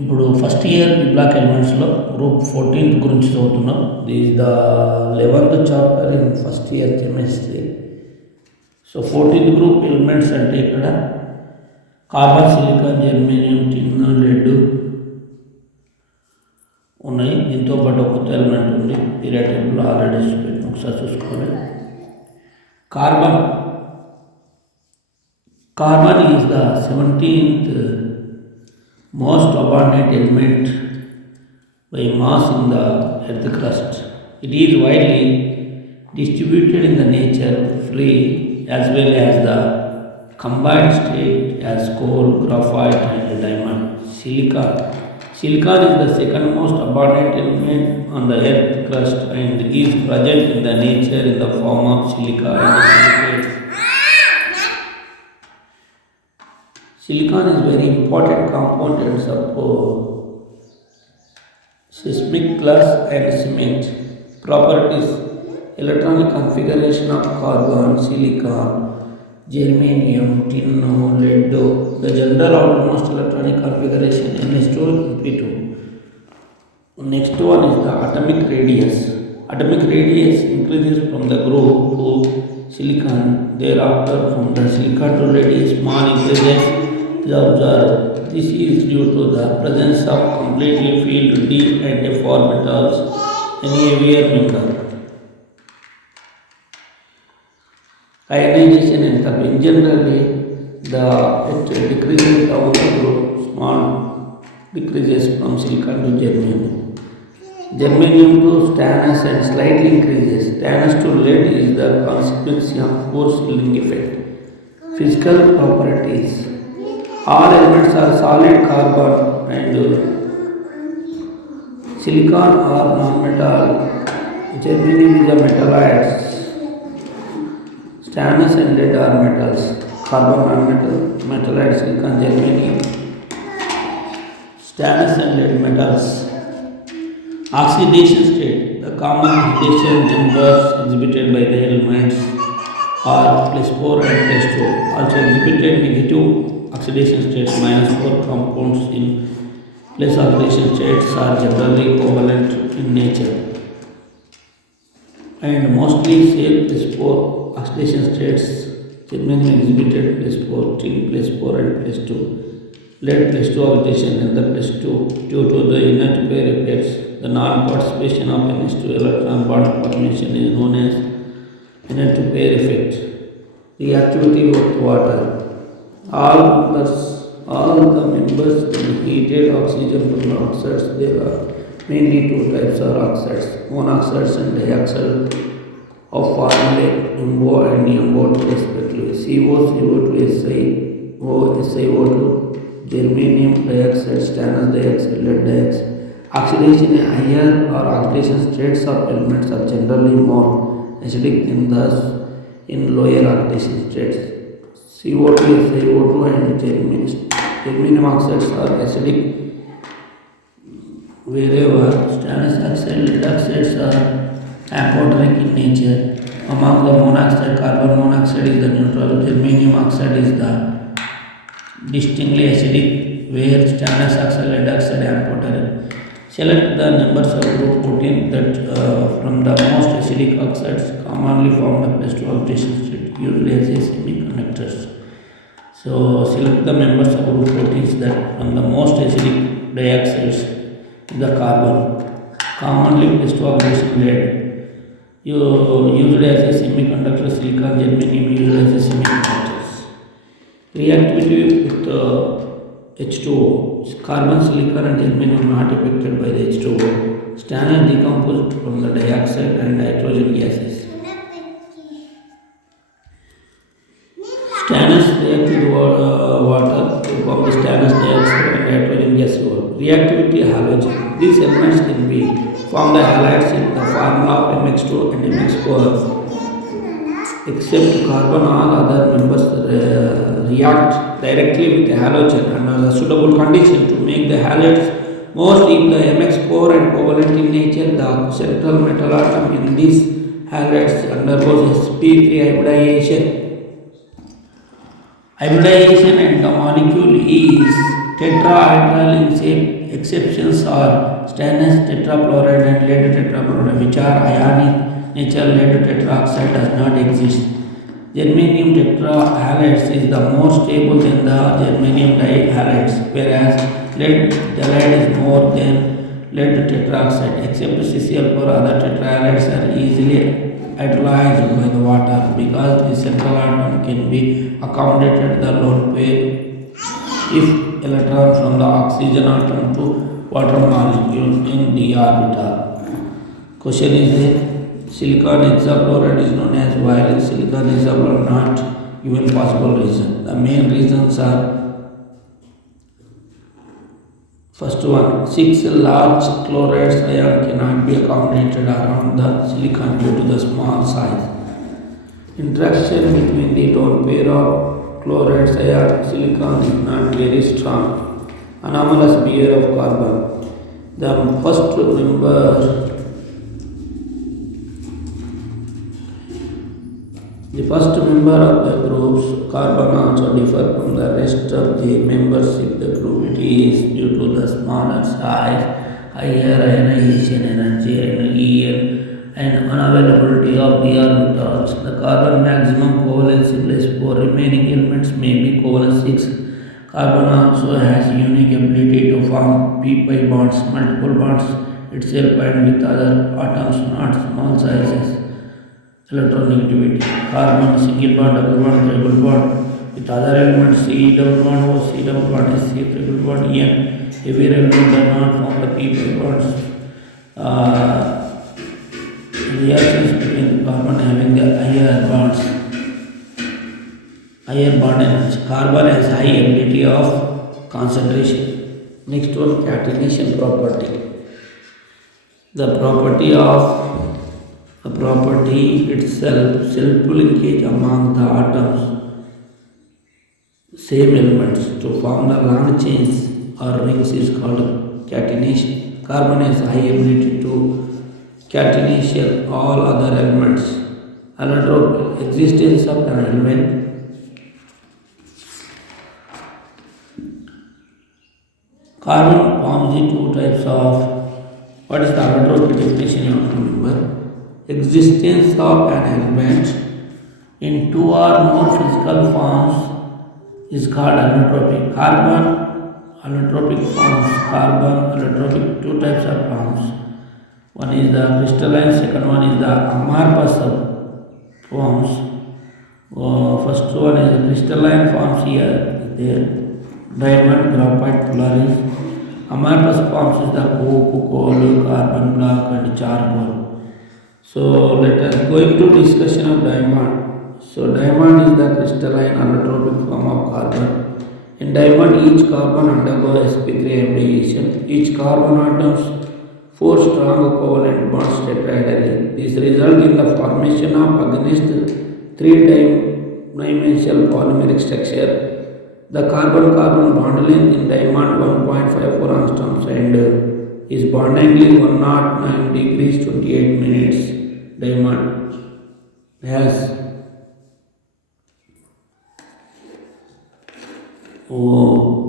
ఇప్పుడు first year block ఎలిమెంట్స్లో group 14 గురించి చదువుతున్నాం. This the 11th chapter in first year chemistry. So 14th group elements అంటే ఇక్కడ carbon, silicon, germanium, టిన్, lead ఉన్నాయి. దీంతో పాటు కొత్త ఎలిమెంట్ ఉంది, పీరియడ్ టేబుల్ ఆల్రెడీ పెట్టిన, ఒకసారి చూసుకోవాలి. Carbon is the 17th most abundant element by mass in the earth crust. It is widely distributed in the nature, free as well as the combined state as coal, graphite and diamond. Silicon is the second most abundant element on the earth crust and is present in the nature in the form of silica and silicates. Silicon is very important components of seismic glass and cement. Properties: electronic configuration of carbon, silicon, germanium, tin, lead. The general outermost electronic configuration NH2 P2. Next one is the atomic radius. Atomic radius increases from the group to silicon. Thereafter, from the silicon to lead, small increases is observed. This is due to the presence of completely filled D and F4 metals in a heavier member. Ionization enthalpy. Generally, the decreases down the group, small decreases from silicon to germanium. Germanium to stannous and slightly increases. Stannous to lead is the consequence of Coulomb effect. Physical properties: all elements are solid. Carbon and silicon are non-metal. Germanium is a metalloids. Stannous and lead are metals. Carbon non-metal, metalloid, silicon, germanium. Stannous and lead metals. Oxidation state: the common oxidation numbers exhibited by the elements are +4 and +2. Also exhibited negative oxidation states. -4 compounds in plus oxidation states are generally covalent in nature and mostly share +4 oxidation states. Germanium exhibited +4, tin +4 and +2, lead +2 oxidation and the +2 due to the inner pair effects. The non-participation of NH2 electron bond formation is known as inner pair effect. Reactivity with water: all the members in heated oxygen monoxides. There are mainly two types of oxides, monoxides and dioxide of formula MO and MO2 respectively. CO, CO2, SiO, SiO2, germanium dioxide, stannous dioxide, lead dioxide. Oxidation in higher or oxidation states of elements are generally more acidic in lower oxidation states. CO2, SiO2 and germanium oxides are acidic wherever stannous oxide, lead oxides are amphoteric in nature. Among the monoxide, carbon monoxide is the neutral, germanium oxide is the distinctly acidic, where stannous oxide, lead oxide amphoteric. Select the numbers of group 14 that from the most acidic oxides commonly form the +2 oxidation state, usually as a semiconductors. So select the members of group 14 that from the most acidic dioxides is the carbon, commonly +2 oxidation lead, usually as a semiconductor, silicon, germanium usually as a semiconductors. Reactivity with H2O: carbon, silicon and germanium not affected by the H2O. Stannous decomposed from the dioxide and nitrogen gases. Stannous react with water to form the stannous dioxide and nitrogen gas. Reactivity: halogen. These elements can be form the halides in the formula of MX2 and MX4. Except carbon, all other members react directly with the halogen under suitable condition to make the halides. Most if the MX4 and covalent in nature, the central metal atom in these halides undergoes sp3 hybridization. Hybridization and the molecule is Tetrahedral in shape. Exceptions are stannous tetrafluoride and lead tetrafluoride, which are ionic nature. Lead tetroxide does not exist. Germanium tetrahalides is the more stable than the germanium dihalides, whereas lead halide is more than lead tetroxide. Except CCl4, other tetrahalides are easily hydrolyzed by the water because the central atom can be accommodated the lone pair if electron from the oxygen atom to water molecule in the orbital. Question is there. Silicon hexafluoride is known as violet. Silicon hexafluoride not given possible reason. The main reasons are: first one, 6 large chlorides ion cannot be accommodated around the silicon due to the small size. Interaction between the lone pair of chlorides ion silicon is not very strong. Anomalous behavior of carbon. The first member of the group's carbon also differ from the rest of the members if the group it is due to the smaller size, higher ionization energy and unavailability of the orbitals. The carbon maximum covalency plus 4 remaining elements may be covalent 6. Carbon also has unique ability to form p-pi bonds, multiple bonds itself and with other atoms not small sizes. Electronegativity. Carbon single bond, double bond, triple bond with other elements C double bond O, C double bond S, C triple bond N. Heavier elements do not form the p-pi bonds. Reactions between the carbon having the higher bond energy. Carbon has high ability of concentration. Next one, catenation property. The property itself, self-linkage among the atoms, same elements to form the long chains or rings is called catenation. Carbon has high ability to catenation all other elements. Allotropy, existence of an element. Carbon forms the two types of. What is the allotropy definition? You have to remember. Existence of an element in two or more physical forms is called allotropic. Allotropic forms. Allotropic, two types of forms. One is the crystalline, second one is the amorphous forms. First one is the crystalline forms here. There, diamond, graphite, polaris. Amorphous forms is the coke, coal, carbon black and charcoal. So let us go into discussion of diamond. So diamond is the crystalline allotropic form of carbon. In diamond, each carbon undergoes sp3 hybridization. Each carbon atoms 4 strong covalent bonds tetrahedrally. This results in the formation of against 3-dimensional polymeric structure. The carbon-carbon bond length in diamond 1.54 angstroms and is bond angle 109 degrees 28 minutes. Diamond has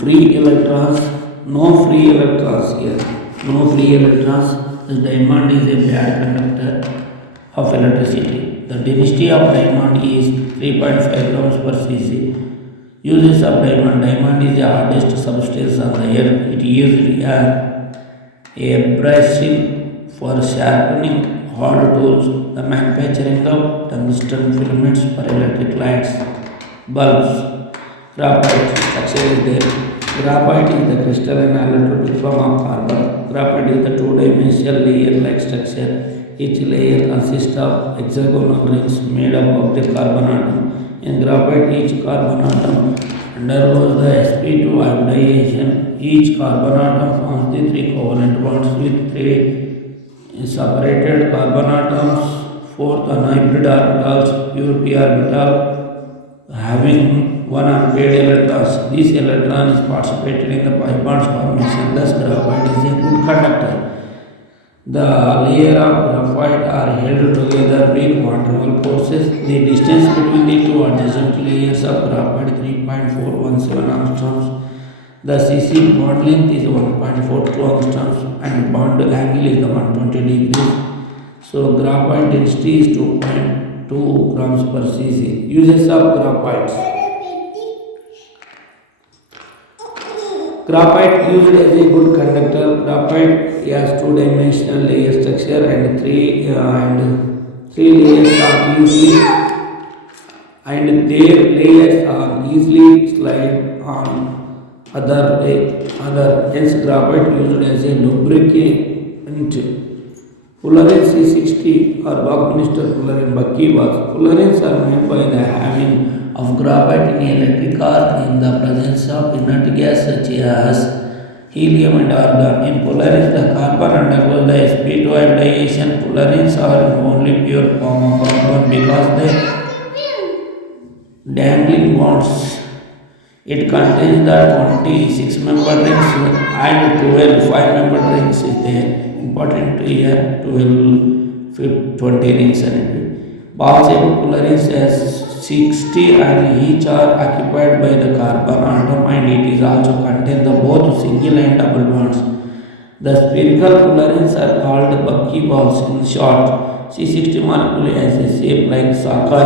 free electrons, no free electrons here, no free electrons. The diamond is a bad conductor of electricity. The density of diamond is 3.5 grams per cc. Uses of diamond. Diamond is the hardest substance on the earth. It used a abrasive for sharpening hard tools, the manufacturing of tungsten filaments for electric lights, bulbs. Graphite structure is there. Graphite is the crystalline allotropic form of carbon. Graphite is the two-dimensional layer-like structure. Each layer consists of hexagonal rings made up of the carbon atom. In graphite, each carbon atom undergoes the sp2 hybridization. Each carbon atom forms the 3 covalent bonds with 3 separated carbon atoms, 4th unhybrid orbitals, pure p orbital having 1 unpaired electrons. This electron is participated in the pi bonds formation. Thus, graphite is a good conductor. The layer of graphite are held together with van der Waals forces. The distance between the two adjacent layers of graphite 3.417 angstroms. The CC bond length is 1.42 angstroms and bond angle is the 120 degrees. So graphite density is 2.2 grams per cc. Uses of graphite. Graphite used as a good conductor. Graphite has two-dimensional layer structure and three layers are easily and their layers are easily slide on other. Hence, graphite used as a lubricant. Fullerene C60 or Buckminster Fullerene buckyballs. Fullerenes are made by the having of graphite in electric arc in the presence of inert gas such as helium and argon. In fullerenes, the carbon undergoes the sp2 hybridization. Fullerenes are only pure form of carbon because they dangling bonds. It contains the 26 member rings and 12 5-member rings is there. Important here 20 rings and balls of fullerenes has 60 and each are occupied by the carbon atom and it is also contain the both single and double bonds. The spherical fullerenes are called buckyballs. In short, C60 molecule has a shape like soccer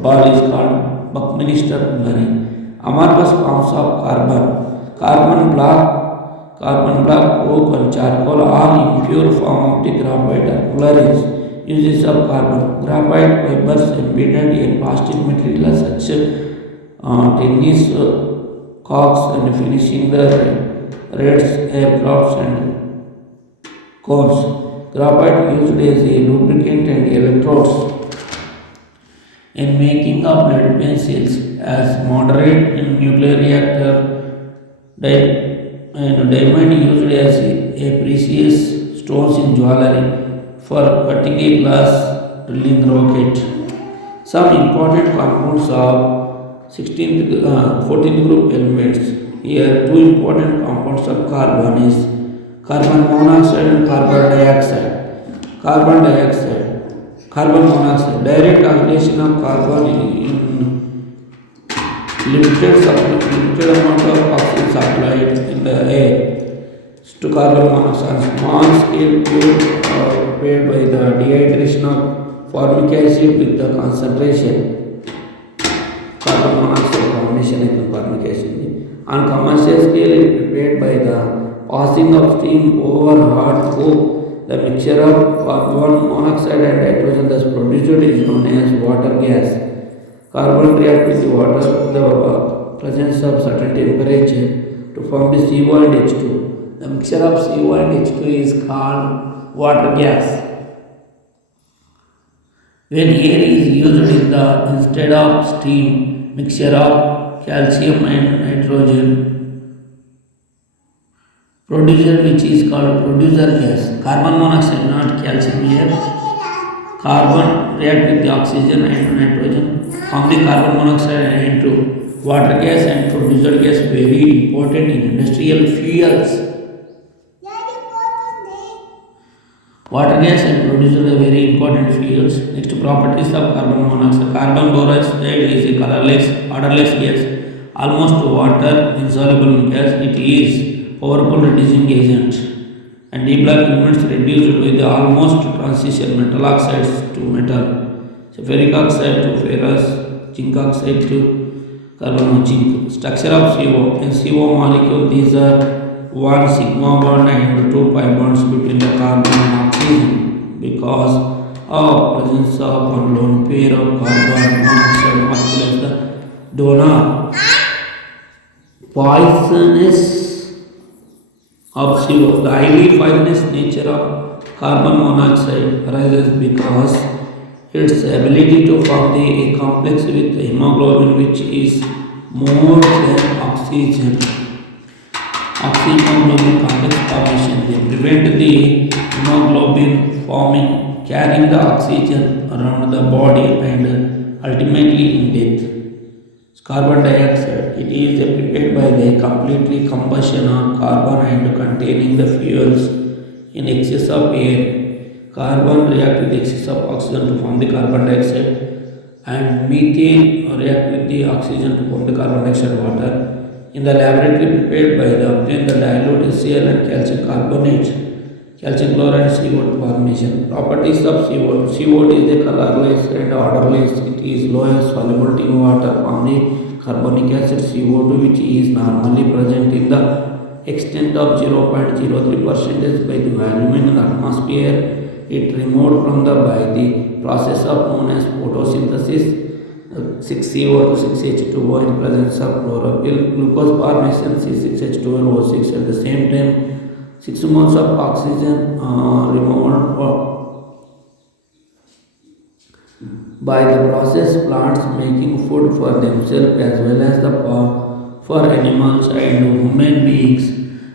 ball is called Buckminster Fullerene. Amorphous forms of carbon black, coke and charcoal are impure form of the graphite or fullerenes. Uses of carbon. Graphite fibers embedded in plastic materials such tennis cocks and finishing the reds, aircrafts and cores. Graphite used as a lubricant and electrodes in making of lead pencils as moderate in nuclear reactor. Diamond used as a precious stones in jewelry for cutting a glass drilling rocket. Some important compounds of 14th group elements. Here, two important compounds of carbon is carbon monoxide and carbon dioxide. Carbon monoxide. Direct oxidation of carbon in limited amount of oxygen supplied in the air to carbon monoxide. Small scale pure prepared by the dehydration of formic acid with the concentration carbon monoxide formation in formic acid. On commercial scale, it prepared by the passing of steam over hot coke. The mixture of carbon monoxide and hydrogen thus produced is known as water gas. Carbon reacts with the water in the presence of certain temperature to form the CO and H2. The mixture of CO and H2 is called water gas. When air is used instead of steam, mixture of calcium and nitrogen produced which is called producer gas. Carbon monoxide, not calcium here. Carbon react with the oxygen and nitrogen, form the carbon monoxide into water gas and producer gas, very important in industrial fuels. Water gas and producer are very important fuels. Next, properties of carbon monoxide. Carbon dioxide is a colorless, odorless gas, almost water insoluble in gas. It is powerful reducing agent and D block elements reduced with the almost transition metal oxides to metal, so ferric oxide to ferrous, zinc oxide to carbon zinc. Structure of CO. In CO molecule, these are 1 sigma bond and 2 pi bonds between the carbon and oxygen because of presence of one lone pair of carbon monoxide molecule as the donor. Poisonous of CO. The highly poisonous nature of carbon monoxide arises because its ability to form a complex with hemoglobin which is more than oxygen. Oxyhemoglobin complex formation. They prevent the hemoglobin forming, carrying the oxygen around the body and ultimately in death. Carbon dioxide. It is prepared by the completely combustion of carbon and containing the fuels in excess of air. Carbon react with the excess of oxygen to form the carbon dioxide and methane react with the oxygen to form the carbon dioxide water. in the laboratory prepared by the obtain the dilute HCl and calcium carbonate, calcium chloride CO2 formation. Properties of CO2. CO2 is a colorless and odorless. It is lowest solubility in water from the carbonic acid CO2, which is normally present in the extent of 0.03% by the volume in the atmosphere. It removed from the by the process of known as photosynthesis. 6CO to 6H2O in presence of chlorophyll, glucose formation C6H12O6 at the same time 6 moles of oxygen removed by the process plants making food for themselves as well as the for animals and human beings.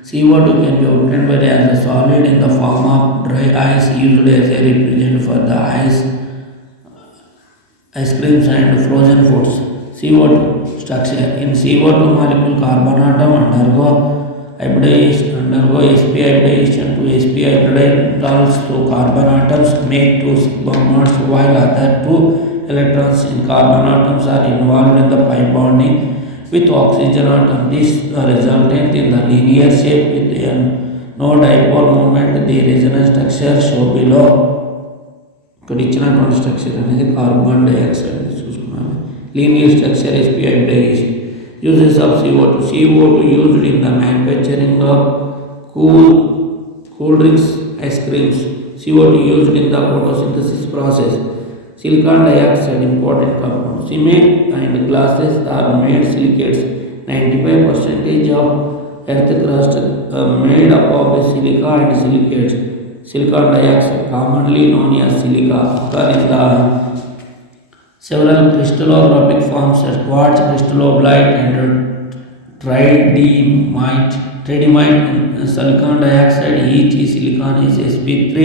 CO2 can be obtained by as a solid in the form of dry ice used as a refrigerant for the ice creams and frozen foods. CO2 structure. In CO2 molecule carbon atom undergo sp hybridization to sp hybridized so carbon atoms make 2 sigma bonds while other 2 electrons in carbon atoms are involved in the pi bonding with oxygen atom. This resultant in the linear shape with no dipole moment. The resonance structure shown below. ఇక్కడ ఇచ్చినటువంటి structure అనేది carbon dioxide చూసుకున్నాము. Linear structure sp hybridization. Uses of CO2. CO2 used in the manufacturing of cool drinks, ice creams. CO2 used in the photosynthesis process. Silicon dioxide important compound. Cement and glasses are made silicates. 95% of earth crust made up of silica and silicates. Silicon dioxide, commonly known as silica, occur in the several crystallographic forms as quartz, crystalloblite, and tridymite. Silicon dioxide, each silicon is sp3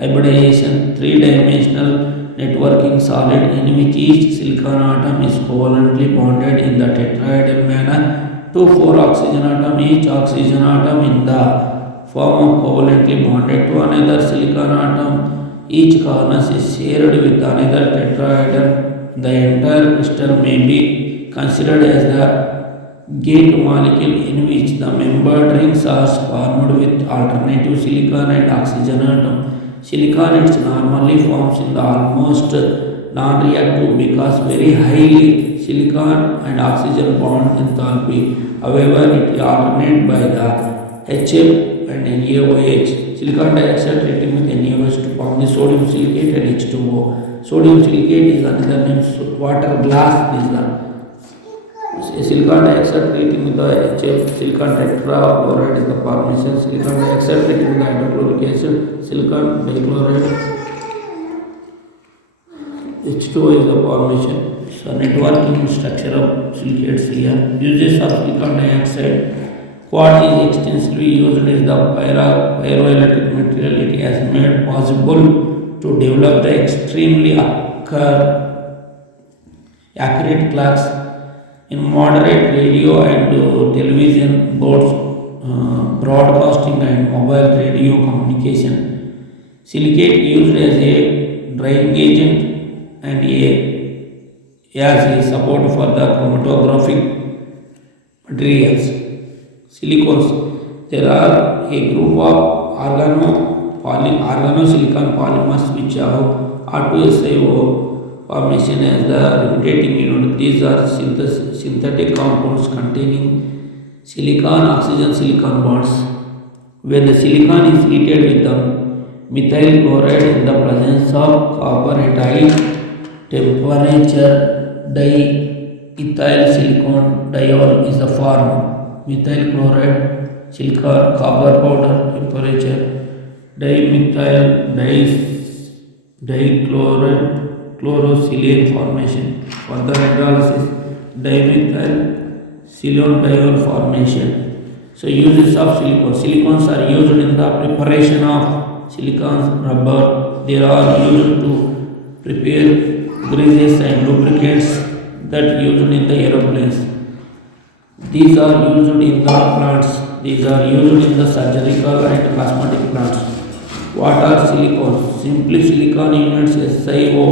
hybridization, three-dimensional networking solid in which each silicon atom is covalently bonded in the tetrahedral manner to 4 oxygen atom. Each oxygen atom in the form of covalently bonded to another silicon atom. Each corners is shared with another tetrahedron. The entire crystal may be considered as the gate molecule in which the membered rings are formed with alternative silicon and oxygen atom. Silicon it normally forms in the almost non-reactive because very highly silicon and oxygen bond enthalpy. However, it alternates by the HF and NaOH. Silicon dioxide treating with NaOH to form the sodium silicate and H2O. Sodium silicate is another name. Water glass is the silicon dioxide treating with the HF. Silicon tetrafluoride is the formation. Silicon dioxide treating with the hydrochloric acid. Silicon dichloride. H2O is the formation. So networking structure of silicates here. Uses of silicon dioxide. Quartz is extensively used as the pyroelectric material. It has made possible to develop the extremely accurate clocks in moderate radio and television boards, broadcasting and mobile radio communication. Silicate used as a drying agent and as a support for the chromatographic materials. Silicones. There are a group of organosilicon polymers which have R2SiO formation as the repeating unit. These are synthetic compounds containing silicon oxygen silicon bonds. When the silicon is heated with the methyl chloride in the presence of copper at high temperature, diethyl silicon diol is the form. Methyl chloride, silicon, copper powder, temperature, dimethyl dichloride, chlorosilane formation. Further hydrolysis, dimethyl silyl formation. So uses of silicon. Silicons are used in the preparation of silicon rubber. They are used to prepare greases and lubricants that used in the aeroplanes. These are used in the plants. These are used in the surgical and cosmetic plants. What are silicones? Simply silicon units SiO.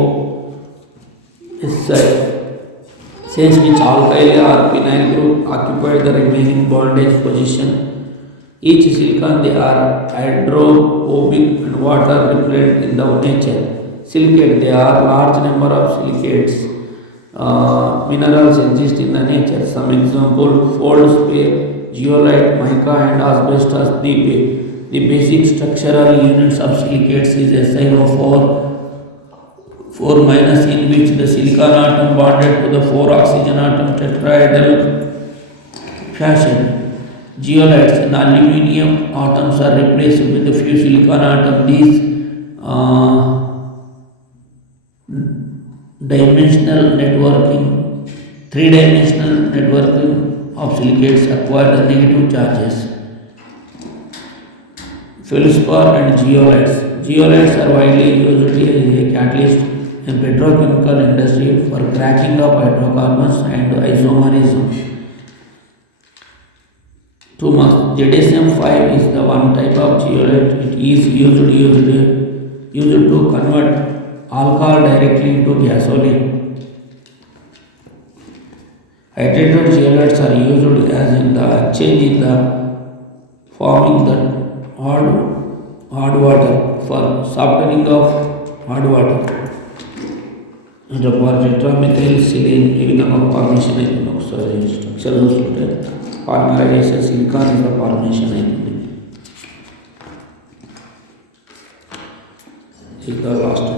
since which alkyl or phenyl group occupy the remaining bondage position. Each silicon they are hydrophobic and water repellent in the nature. Silicate they are large number of silicates minerals exist in the nature. Some example feldspar, zeolite, mica and asbestos. The basic structural units of silicates is SiO4 minus in which the silicon atom bonded to the 4 oxygen atom tetrahedral fashion. Zeolites and aluminium atoms are replaced with a few silicon atoms. These three-dimensional networking of silicates acquire the negative charges. Feldspar and zeolites. Zeolites are widely used as a catalyst in petrochemical industry for cracking of hydrocarbons and isomerism. ZSM-5 is the one type of zeolite. It is used to convert alcohol directly into gasoline. Hydrated zeolites are used as in the exchange in the forming the hard water for softening of hard water. And for tetramethyl ఇవి నమ్మక formation అవుతుంది. ఒకసారి structure చూస్తుంటే polymerisation silicon యొక్క formation అవుతుంది. ఇది last